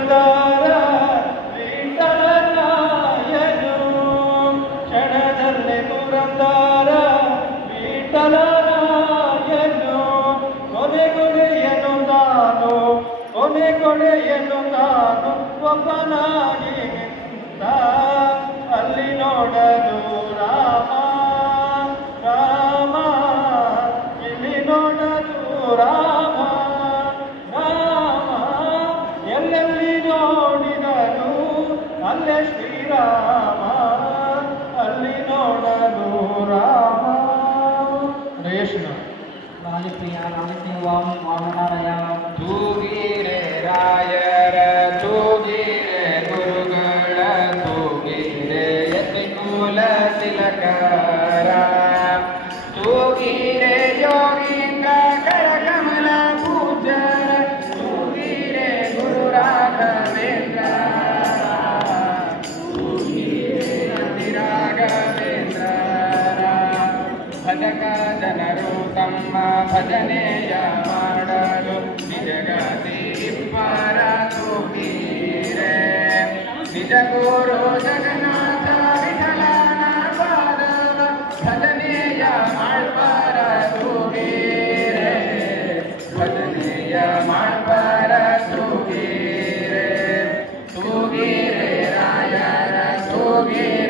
ಪುರಂದರ ವಿಠಲರಾಯನು ಕ್ಷಣದಲ್ಲೇ ಪುರಂದರ ವಿಠಲರಾಯನು ಕೊನೆಗೊಡೆಯನು ತಾನು ಒಬ್ಬನಾಗಿ ನಿಂತ ಅಲ್ಲಿ ನೋಡಲು ರಾಮ ರಾಮ ಇಲ್ಲಿ ನೋಡಲು ರಾಮ ರಾಮ ಎಲ್ಲೆಲ್ಲಿ ನೋಡಿದನು ಅಲ್ಲೇ ಶ್ರೀರಾಮ ಅಲ್ಲಿ ನೋಡಲು ರಾಮ. ಕೃಷ್ಣ ರಾಜಪ್ರಿಯ ವಾಮನಾರಯ ತೂಗಿರೆ ರಾಯರ ತೂಗಿರೆ ಗುರುಗಳ ತೂಗಿರೆ ಯತಿಕುಲ ತಿಲಕರ ತೂಗಿರೆ ಯೋಗೀಂದ್ರ ಕಮಲ ಪೂಜರ ತೂಗಿರೆ ಗುರು ರಾಘವೇಂದ್ರ ತೂಗಿರೆ ಅತಿ ರಾಘವೇಂದ್ರ ಭಜಕ ಜನರು ತಮ್ಮ ಭಜನೆಯ ಮಾಡಲು ನಿಜಗತಿ ಪರ ತೂಗಿರೆ ನಿಜ ಗುರು ಜಗನ್ನಾಥ ವಿಠಲನ ಪಾದವ ಭಜನೆಯ ಮಾಡ್ಬಾರ ತೂಗಿರೆ ಭಜನೆಯ ಮಾಡ್ಬಾರ ತೂಗಿರೆ ತೂಗಿರೆ ರಾಯರ ತೂಗಿರೆ